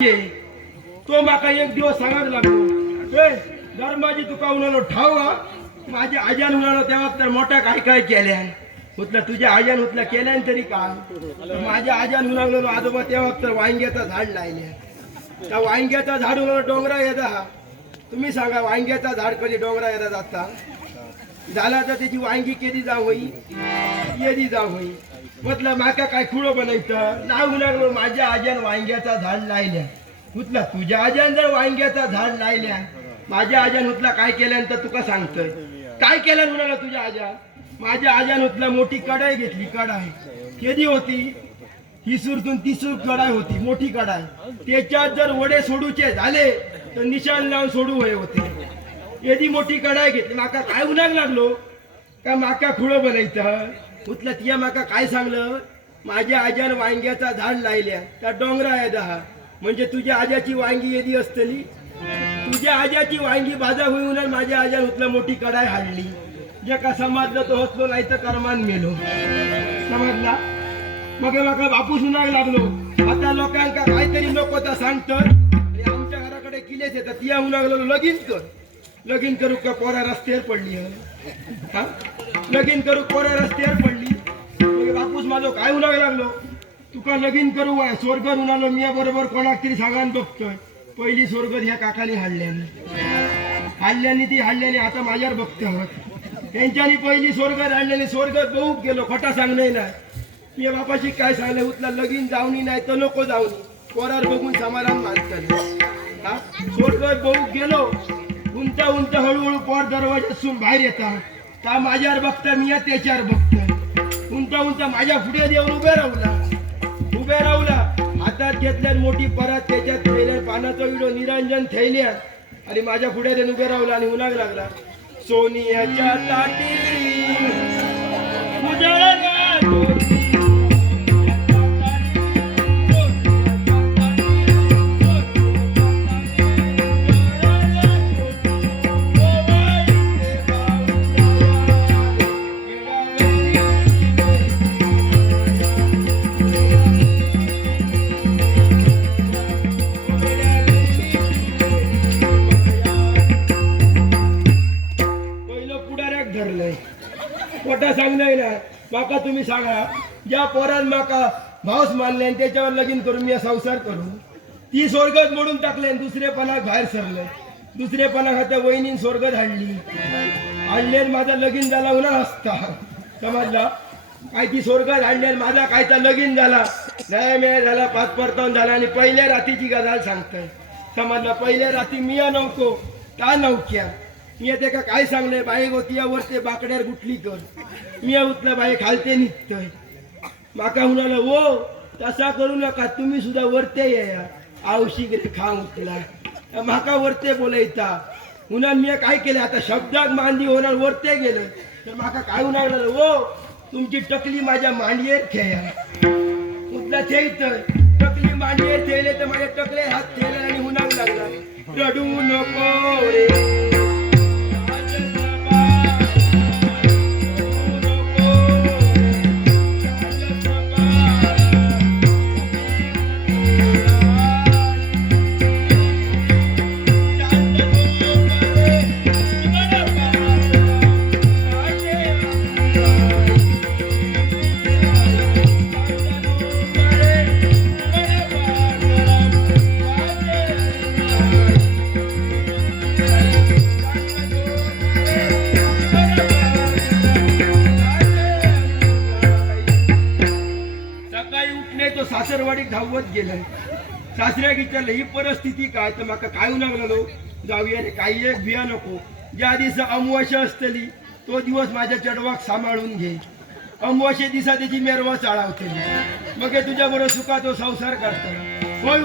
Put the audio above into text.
तो माका एक दिवस सांगायला लागलो ए धर्माजी तुका उन्हाळो ठाव माझ्या आज्यान उन्हाळो तेव्हा तर मोठा काय काय केल्यान? उतला तुझ्या आज्यान उतला केल्यान तरी काय माझ्या आज्यान उन्हाळलो आजोबा तेव्हा तर वांग्याचा झाड लायल्या त्या वांग्याचा झाड उन्हाळो डोंगरा येता तुम्ही सांगा वांग्याचा झाड कधी डोंगरा येता जाता? झाला तर त्याची वांगी केली जाऊ होई येली जाऊ होई म्हटलं माका काय खुळं बनायचं? नाव लागलो माझ्या आज्यान वांग्याचा झाड लायल्या. म्हटलं तुझ्या आज्यान जर वांग्याचा झाड लायल्या. माझ्या आज्यान हुतला काय केल्यानंतर तुका सांगतोय. काय केलं म्हणाला तुझ्या आज्या? माझ्या आज्यान हुतला मोठी कढाई घेतली कढाई. केली होती. हिसूरतून तिसूर कढाई होती मोठी कढाई. त्याच्यात जर वडे सोडूचे झाले तर निशाण लावून सोडू होय होते. एदी मोठी कढाई घेतली. माका काय उन्हाक लागलो? का माका खुळं बनायचं? उतलं तिया माका काय सांगलं? माझ्या आज्यान वांग्याचा झाड लायल्या. त्या डोंगरा आहे दहा म्हणजे तुझ्या आज्याची वांगी येदी असतली. तुझ्या आज्याची वांगी बाजा होईन माझ्या आज्यान उतलं मोठी कढाई हाडली जे का समजलं तो हसलो नाही तर कर्मान मेलो. समजला? मग माका बापूस उन्हाक लागलो. आता लोकांका काहीतरी नको तर सांगतं आमच्या घराकडे किलेच येतात तिया उन्हाक लागलो लगीन कर. लगीन करू का पोरा रस्त्यावर पडली हा? लगीन करू पोरा रस्त्यावर पडली. बापूस माझं काय उन्हाक लागलो? तुका लगीन करू वाय स्वर्ग उन्हालो मिया बरोबर कोणाक तरी सांगान बघतोय. पहिली स्वर्ग ह्या काकाने हाडल्याने. हाडल्याने ती हाडल्याने आता माझ्यावर बघतोय त्यांच्यानी पहिली स्वर्ग हाडल्याने स्वर्ग बहुत गेलो खोटा सांगणे नाही मी बापाशी काय सांगले उतला लगीन जाऊनी नाही तर नको जाऊन. पोरार बघून समाधान मानतात हा? स्वर्ग बहुत गेलो उंच उंच हळूहळू पोट दरवाजासून बाहेर येतात. त्या माझ्यावर बघता मी त्याच्यावर बघतोय. उंच उंच माझ्या पुढे देऊन उभे राहूला. उभे राहूला. हातात घेतल्यात मोठी परत त्याच्यात थैल्या पानाचा विडो निरंजन थैल्यात. आणि माझ्या पुढे देऊन उभे राहूला आणि उन्हाक लागला. सोनियाच्या ताटी उजळ कथा सांगलंय ना माका तुम्ही सांगा ज्या पोरान माका भावस मानले आणि त्याच्यावर लगीन करून मी संसार करू. ती स्वर्गत मोडून टाकले आणि दुसरेपणाक बाहेर सरले. दुसरेपणाक त्या वहिनीन स्वर्गत हाडली हाडले माझा लगीन झाला उन्हा असता. समजला? काय ती स्वर्गात हाडले माझा माझा कायचा लगीन झाला. नया मेळ झाला पाच परतावून झाला आणि पहिल्या रात्रीची गजाल सांगतय. समजला? पहिल्या रात्री मिया नव्हतो का नवक्या मी ते का काय सांगलंय बाई गोतिया वरते बाकड्यावर गुटली कर मी उठलं बाई खालते निघतय. माका म्हणाला ओ तसा करू नका तुम्ही सुद्धा वरते या आवशिक रे खा उठला माका वरते बोलायचा. म्हणून मी काय केलं आता शब्दात मांडी होणार वरते गेलं. तर माका काय होणार ओ तुमची टकली माझ्या मांडीवर खेळा. उठला ठेवतोय टकली मांडीवर ठेवले तर माझ्या टकले हात ठेवले आणि उन्हाक लागला. रडू नको रे. सासरवाडी धावत गेलंय. सासऱ्याक विचारलं ही परिस्थिती काय? तर माका काय लागलो जाऊया रे काही एक बिया नको. ज्या दिवस अमावास्या असतली तो दिवस माझ्या चेडवाक सांभाळून घे. अमवशे दिसा त्याची मेरवा चाळावतली. मग हे तुझ्या बरोबर सुखा तो संसार करतो होय